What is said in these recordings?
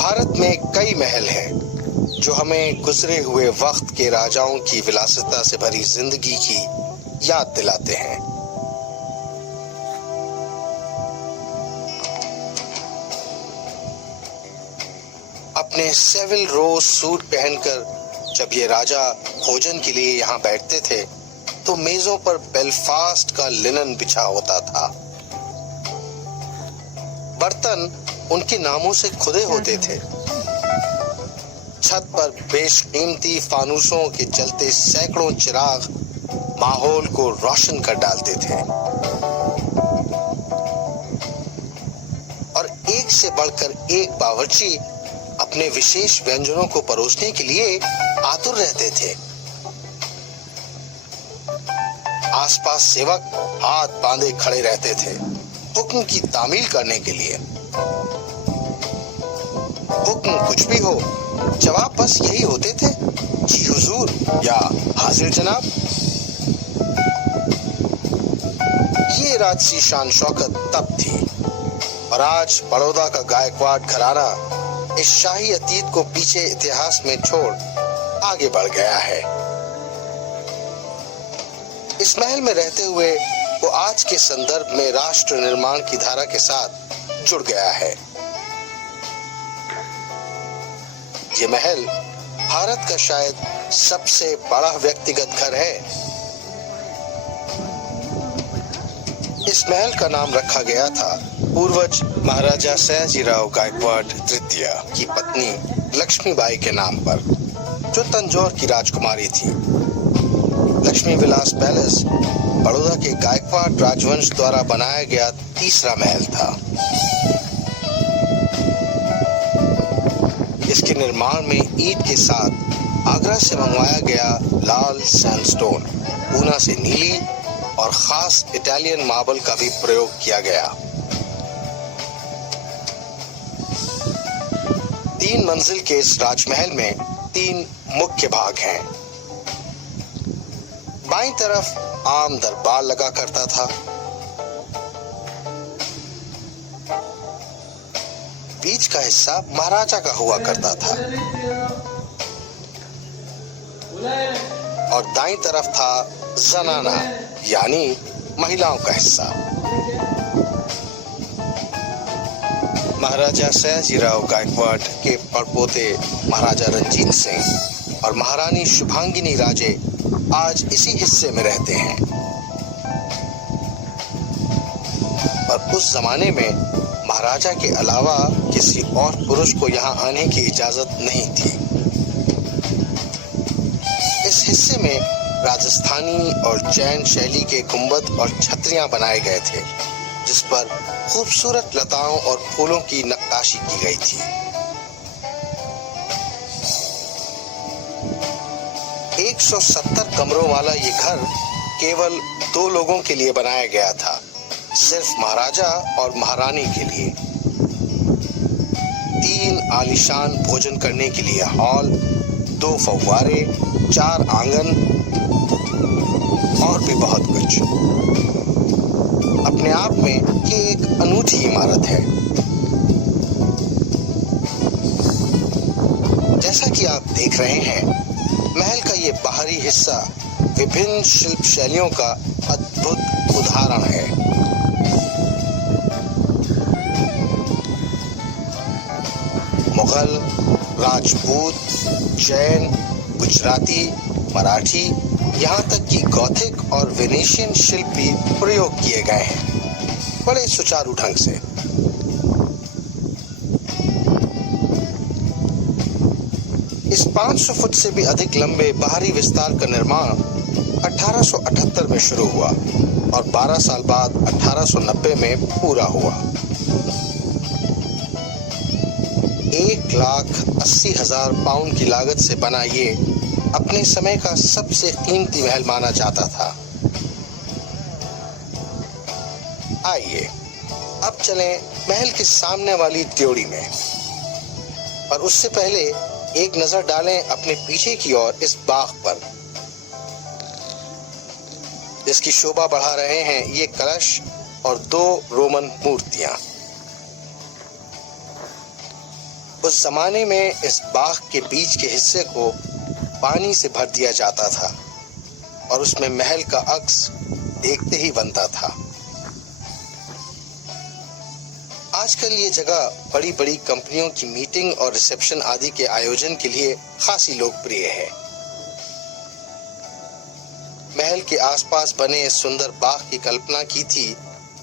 भारत में कई महल हैं जो हमें गुजरे हुए वक्त के राजाओं की विलासिता से भरी जिंदगी की याद दिलाते हैं। अपने सेविल रोज सूट पहनकर जब ये राजा भोजन के लिए यहाँ बैठते थे तो मेजों पर बेलफास्ट का लिनन बिछा होता था। बर्तन उनके नामों से खुदे होते थे। छत पर बेशकीमती फानूसों के जलते सैकड़ों चिराग माहौल को रोशन कर डालते थे और एक से बढ़कर एक बावर्ची अपने विशेष व्यंजनों को परोसने के लिए आतुर रहते थे। आसपास सेवक हाथ बांधे खड़े रहते थे हुक्म की तामील करने के लिए। हुक्म कुछ भी हो, जवाब बस यही होते थे, जी हुजूर या हाजिर जनाब। ये राजसी शान शौकत तब थी और आज बड़ौदा का गायकवाड़ घराना इस शाही अतीत को पीछे इतिहास में छोड़ आगे बढ़ गया है। इस महल में रहते हुए वो आज के संदर्भ में राष्ट्र निर्माण की धारा के साथ जुड़ गया है। ये महल भारत का शायद सबसे बड़ा व्यक्तिगत घर है। इस महल का नाम रखा गया था पूर्वज महाराजा सयाजीराव गायकवाड़ तृतीय की पत्नी लक्ष्मीबाई के नाम पर, जो तंजौर की राजकुमारी थी। लक्ष्मी विलास पैलेस बड़ौदा के गायकवाड़ राजवंश द्वारा बनाया गया तीसरा महल था। इसके निर्माण में ईंट के साथ आगरा से मंगवाया गया लाल सैंडस्टोन, पूना से नीली और खास इटालियन मार्बल का भी प्रयोग किया गया। 3 मंजिल के इस राजमहल में 3 मुख्य भाग हैं। बाईं तरफ आम दरबार लगा करता था। बीच का हिस्सा महाराजा का हुआ करता था और दाईं तरफ था जनाना यानी महिलाओं का हिस्सा। महाराजा सयाजीराव गायकवाड़ के परपोते महाराजा रंजीत सिंह और महारानी शुभांगिनी राजे आज इसी हिस्से में रहते हैं। पर उस जमाने में महाराजा के अलावा किसी और पुरुष को यहाँ आने की इजाजत नहीं थी। इस हिस्से में राजस्थानी और जैन शैली के गुंबद और छतरियां बनाए गए थे, जिस पर खूबसूरत लताओं और फूलों की नक्काशी की गई थी। एक 170 कमरों वाला ये घर केवल 2 लोगों के लिए बनाया गया था, सिर्फ महाराजा और महारानी के लिए। 3 आलीशान भोजन करने के लिए हॉल, 2 फव्वारे, 4 आंगन और भी बहुत कुछ। अपने आप में ये एक अनूठी इमारत है। जैसा कि आप देख रहे हैं, महल का ये बाहरी हिस्सा विभिन्न शिल्प शैलियों का अद्भुत उदाहरण है। मुगल, राजपूत, जैन, गुजराती, मराठी, यहाँ तक कि गॉथिक और वेनेशियन शिल्प भी प्रयोग किए गए हैं, बड़े सुचारू ढंग से। इस 500 फुट से भी अधिक लंबे बाहरी विस्तार का निर्माण 1878 में शुरू हुआ और 12 साल बाद 1890 में पूरा हुआ। 1,80,000 पाउंड की लागत से बना ये अपने समय का सबसे कीमती महल माना जाता था। आइए अब चलें महल के सामने वाली ड्योढ़ी में, पर उससे पहले एक नजर डालें अपने पीछे की ओर इस बाग पर, जिसकी शोभा बढ़ा रहे हैं ये कलश और 2 रोमन मूर्तियां। उस जमाने में इस बाग के बीच के हिस्से को पानी से भर दिया जाता था और उसमें महल का अक्स देखते ही बनता था। आजकल ये जगह बड़ी बड़ी कंपनियों की मीटिंग और रिसेप्शन आदि के आयोजन के लिए खासी लोकप्रिय है। महल के आसपास बने इस सुंदर बाग की कल्पना की थी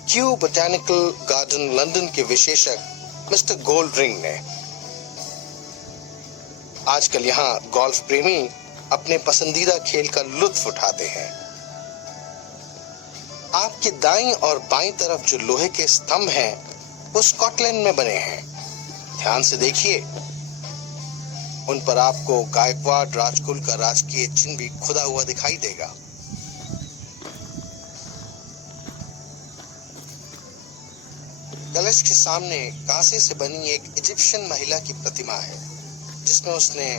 क्यू बोटैनिकल गार्डन लंदन के विशेषज्ञ मिस्टर गोल्डरिंग ने। आजकल यहाँ गोल्फ प्रेमी अपने पसंदीदा खेल का लुत्फ उठाते हैं। आपके दाईं और बाईं तरफ जो लोहे के स्तंभ हैं वो स्कॉटलैंड में बने हैं। ध्यान से देखिए, उन पर आपको गायकवाड़ राजकुल का राजकीय चिन्ह भी खुदा हुआ दिखाई देगा। कलश के सामने कांसे से बनी एक इजिप्शियन महिला की प्रतिमा है, जिसमें उसने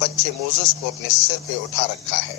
बच्चे मोसेस को अपने सिर पे उठा रखा है।